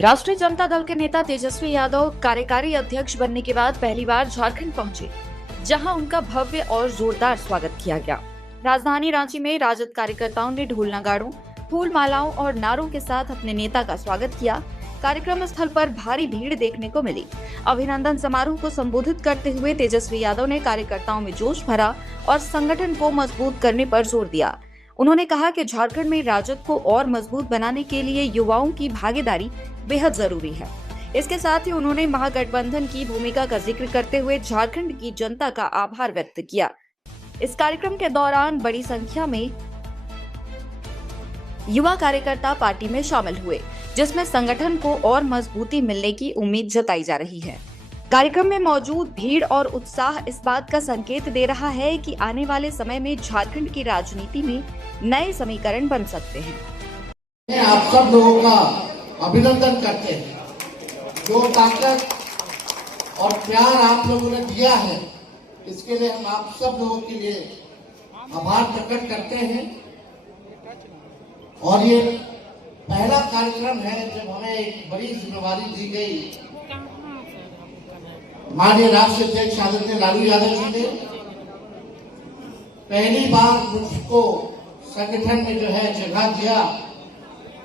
राष्ट्रीय जनता दल के नेता तेजस्वी यादव कार्यकारी अध्यक्ष बनने के बाद पहली बार झारखंड पहुंचे, जहां उनका भव्य और जोरदार स्वागत किया गया। राजधानी रांची में राजद कार्यकर्ताओं ने ढोल नगाड़ों, फूल मालाओं और नारों के साथ अपने नेता का स्वागत किया। कार्यक्रम स्थल पर भारी भीड़ देखने को मिली। अभिनंदन समारोह को संबोधित करते हुए तेजस्वी यादव ने कार्यकर्ताओं में जोश भरा और संगठन को मजबूत करने पर जोर दिया। उन्होंने कहा कि झारखंड में राजद को और मजबूत बनाने के लिए युवाओं की भागीदारी बेहद जरूरी है। इसके साथ ही उन्होंने महागठबंधन की भूमिका का जिक्र करते हुए झारखंड की जनता का आभार व्यक्त किया। इस कार्यक्रम के दौरान बड़ी संख्या में युवा कार्यकर्ता पार्टी में शामिल हुए, जिसमें संगठन को और मजबूती मिलने की उम्मीद जताई जा रही है। कार्यक्रम में मौजूद भीड़ और उत्साह इस बात का संकेत दे रहा है कि आने वाले समय में झारखंड की राजनीति में नए समीकरण बन सकते हैं। आप सब लोगों का अभिनंदन करते हैं। जो ताकत और प्यार आप लोगों ने दिया है, इसके लिए हम आप सब लोगों के लिए आभार प्रकट करते हैं। और ये पहला कार्यक्रम है जब हमें एक बड़ी जिम्मेवारी दी गई माननीय राष्ट्रीय अध्यक्ष आदरणीय लालू यादव जी ने। पहली बार मुझको संगठन में जो है जगह दिया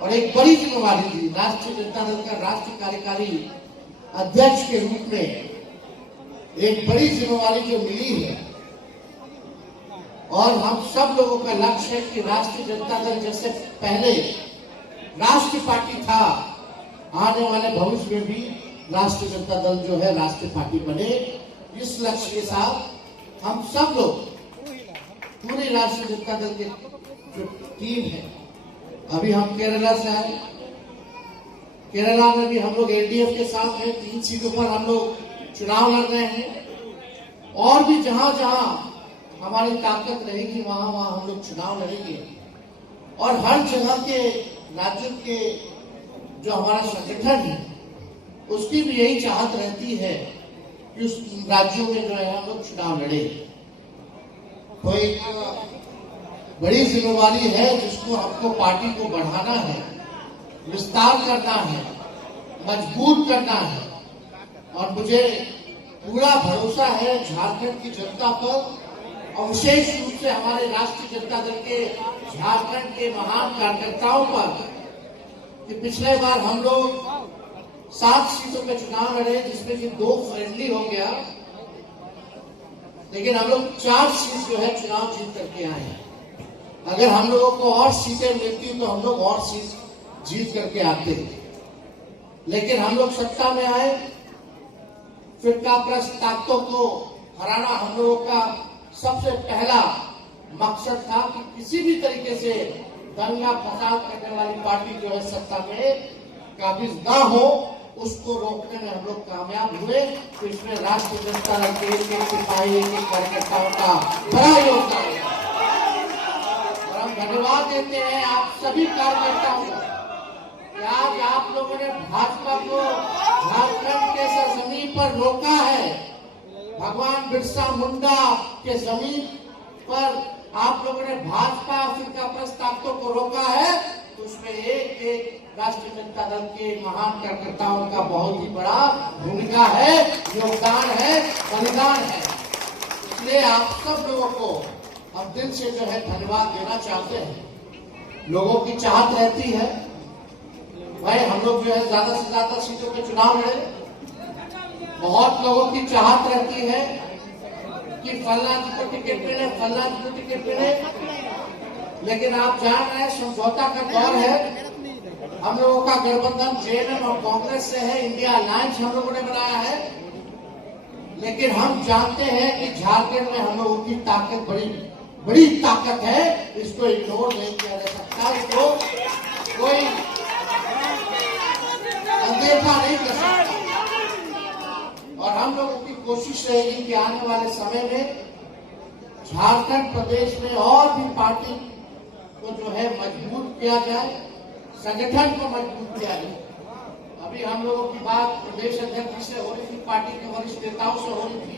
और एक बड़ी जिम्मेवारी दी। राष्ट्रीय जनता दल का राष्ट्रीय कार्यकारी अध्यक्ष के रूप में एक बड़ी जिम्मेवारी जो मिली है, और हम सब लोगों का लक्ष्य है कि राष्ट्रीय जनता दल जैसे पहले राष्ट्रीय पार्टी था, आने वाले भविष्य में भी राष्ट्रीय जनता दल जो है राष्ट्रीय पार्टी बने। इस लक्ष्य के साथ हम सब लोग पूरे राष्ट्रीय जनता दल की जो टीम है, अभी हम केरला से आए। केरला में भी हम लोग एलडीएफ के साथ हैं। 3 सीटों पर हम लोग चुनाव लड़ रहे हैं। और भी जहां जहां हमारी ताकत रहेगी वहां वहां हम लोग चुनाव लड़ेंगे। और हर जगह के राज्यों के जो हमारा संगठन है, उसकी भी यही चाहत रहती है कि उस राज्यों में जो है हम लोग चुनाव लड़े। तो एक बड़ी जिम्मेवारी है जिसको हमको पार्टी को बढ़ाना है, विस्तार करना है, मजबूत करना है। और मुझे पूरा भरोसा है झारखंड की जनता पर, और विशेष रूप से हमारे राष्ट्रीय जनता दल के झारखंड के महान कार्यकर्ताओं पर, कि पिछले बार हम लोग 7 सीटों पे चुनाव लड़े, जिसमें कि 2 फ्रेंडली हो गया, लेकिन हम लोग 4 सीट जो है चुनाव जीत करके आए हैं। अगर हम लोगों को और सीटें मिलती तो हम लोग और सीट जीत करके आते। लेकिन हम लोग सत्ता में आए, फिरकाप्रस्त ताकतों को हराना हम लोगों का सबसे पहला मकसद था कि किसी भी तरीके से दंगा फसाद करने वाली पार्टी जो है सत्ता में काबिज ना हो, उसको रोकने में हम लोग कामयाब हुए। तो इसमें राष्ट्रीय जनता दल के एक सिपाही, एक कार्यकर्ताओं का बड़ा योगदान है। और हम धन्यवाद देते हैं आप सभी कार्यकर्ताओं को। आज आप लोगों ने भाजपा को झारखंड के सरजमीन पर रोका है। भगवान बिरसा मुंडा के जमीन पर आप लोगों ने भाजपा फिरकाप्रस्त ताकतों को रोका है, तो उसमें एक राष्ट्रीय जनता दल के महान कार्यकर्ताओं का बहुत ही बड़ा भूमिका है, योगदान है, बलिदान है। इसलिए आप सब लोगों को हम दिल से जो है धन्यवाद देना चाहते हैं। लोगों की चाहत रहती है भाई हम लोग जो है ज्यादा से ज्यादा सीटों पे चुनाव लड़े। बहुत लोगों की चाहत रहती है कि फल्ला जी को टिकट मिले, फल्ला जी को टिकट मिले। लेकिन आप जान रहे हैं समझौता का दौर है। हम लोगों का गठबंधन जेएमएम और कांग्रेस से है, इंडिया अलायंस हम लोगों ने बनाया है। लेकिन हम जानते हैं कि झारखंड में हम लोगों की ताकत बड़ी ताकत है, इसको इग्नोर नहीं किया जा सकता, इसको कोई अनदेखा नहीं कर सकता। और हम लोगों की कोशिश रहेगी कि आने वाले समय में झारखंड प्रदेश में और भी पार्टी को जो है मजबूत किया जाए, संगठन को मजबूत किया जाए। अभी हम लोगों की बात प्रदेश अध्यक्ष से हो रही थी, पार्टी के वरिष्ठ नेताओं से हो रही थी।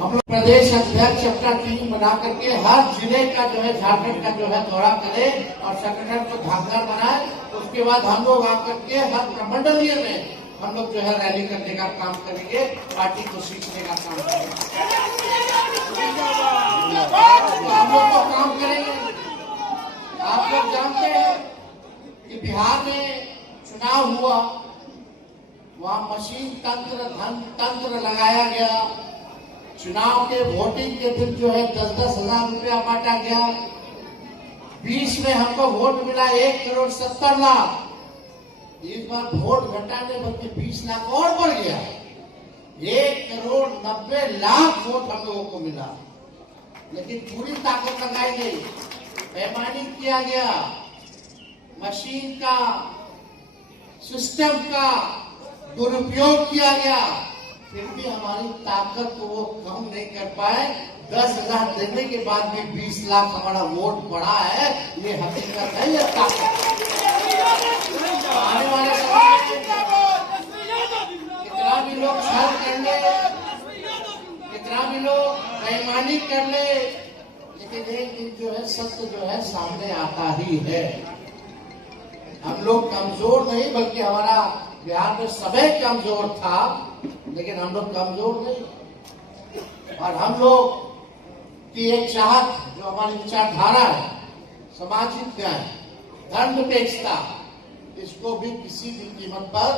हम लोग प्रदेश अध्यक्ष अपना टीम बना करके हर जिले का जो है झारखंड का जो है दौरा करें और संगठन को धाकदार बनाए। उसके बाद हम लोग आकर के हर प्रमंडलीय में हम लोग जो है रैली करने का काम करेंगे, पार्टी को सीखने का काम करेंगे। हम लोग तो काम करेंगे। आप लोग जानते हैं कि बिहार में चुनाव हुआ, वहां मशीन तंत्र धन तंत्र लगाया गया। चुनाव के वोटिंग के दिन जो है 10-10 हजार रुपया बांटा गया। 20 में हमको वोट मिला 1,70,00,000। इस बार वोट घटाने बल्कि 20 लाख और बढ़ गया। 1,90,00,000 वोट हम लोगों को मिला, लेकिन पूरी ताकत लगाई गई, बेईमानी किया गया, मशीन का सिस्टम का दुरुपयोग किया गया, फिर भी हमारी ताकत को वो कम नहीं कर पाए। 10,000 देने के बाद भी 20 लाख हमारा वोट बढ़ा है। ये हकीकत है, ये ताकत। आने वाले समय कितना भी लोग छल कर ले, कितना भी लोग बेईमानी कर ले, लेकिन एक दिन जो है सत्य जो है सामने आता ही है। हम लोग कमजोर नहीं, बल्कि हमारा बिहार में सभी कमजोर था, लेकिन हम लोग कमजोर नहीं। और हम लोग की एक चाहत, जो हमारी विचारधारा है, सामाजिक न्याय, धर्मनिरपेक्षता, इसको भी किसी भी कीमत पर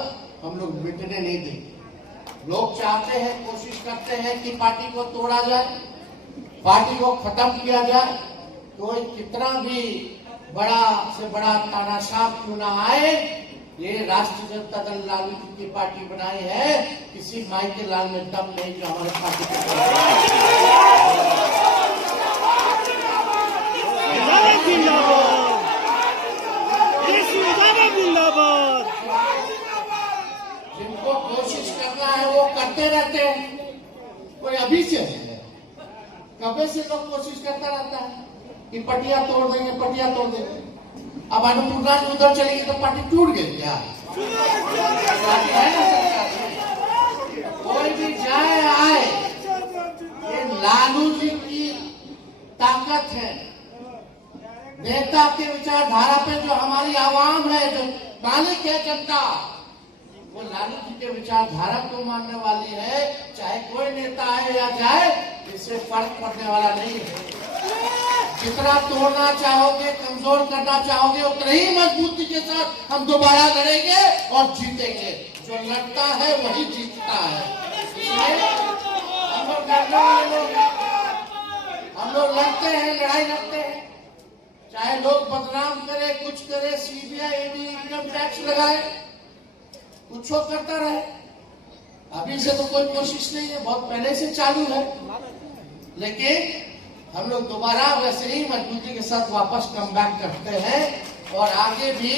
हम लोग मिटने नहीं देंगे। लोग चाहते हैं, कोशिश करते हैं कि पार्टी को तोड़ा जाए, पार्टी को खत्म किया जाए। तो कितना भी बड़ा से बड़ा तानाशाह क्यों ना आए, ये राष्ट्रीय जनता दल लालू जी की पार्टी बनाई है। किसी माई के लाल में दम नहीं जो हमारे पार्टी के जिनको कोशिश करना है वो करते रहते हैं। कोई अभी से है, कबे से लोग कोशिश करता रहता है कि पटिया तोड़ देंगे, पटिया तोड़ देंगे। अब अन्नपूर्णा जी उधर चलेगी तो पार्टी टूट गई क्या? पार्टी है ना सरकार में। कोई भी जाए आए, ये लालू जी की ताकत है। नेता के विचारधारा पे जो हमारी आवाम है, जो मालिक है जनता, वो लालू जी के विचारधारा को मानने वाली है। चाहे कोई नेता आए या जाए, इससे फर्क पड़ने वाला नहीं है। जितना तोड़ना चाहोगे, कमजोर करना चाहोगे, उतना ही मजबूती के साथ हम दोबारा लड़ेंगे और जीतेंगे। जो लड़ता है वही जीतता है। इसलिए हम लोग लड़ने वाले लोग हैं। हम लोग लड़ते हैं, लड़ाई लड़ते हैं। चाहे लोग बदनाम करे, कुछ करे, सीबीआई, ईडी, इनकम टैक्स लगाए, कुछ करता रहे। अभी से तो कोई कोशिश नहीं है, बहुत पहले से चालू है। लेकिन हम लोग दोबारा वैसे ही मजबूती के साथ वापस कम बैक करते हैं और आगे भी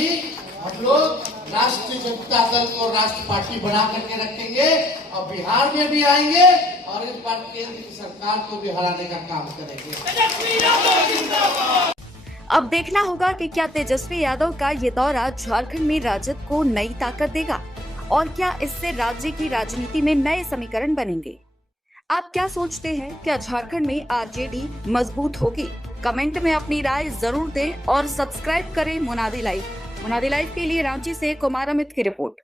हम लोग राष्ट्रीय जनता दल को राष्ट्र पार्टी बना करके रखेंगे और बिहार में भी आएंगे और इस बार केंद्र की सरकार को भी हराने का काम करेंगे। अब देखना होगा कि क्या तेजस्वी यादव का ये दौरा झारखंड में राजद को नई ताकत देगा और क्या इससे राज्य की राजनीति में नए समीकरण बनेंगे। आप क्या सोचते हैं, क्या झारखंड में आरजेडी मजबूत होगी? कमेंट में अपनी राय जरूर दें और सब्सक्राइब करें मुनादी लाइव। मुनादी लाइव के लिए रांची से कुमार अमित की रिपोर्ट।